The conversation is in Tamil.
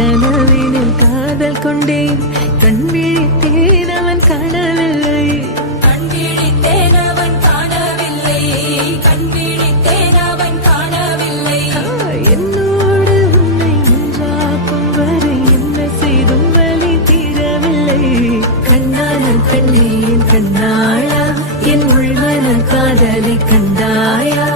கனவினில் காதல் கொண்டேன், கண் விழித்தேன் அவன் காணவில்லை, கண் விழித்தேன் அவன் காணவில்லை, கண் விழித்தேன் அவன் காணவில்லை. என்னோடு உன்னை ஒன்றாக்கும் வரை என்ன செய்தும் வலி தீரவில்லை. கண்ணான பெண்ணே என் கண்ணாயா, என் உள்மன காதலை கண்டாயா?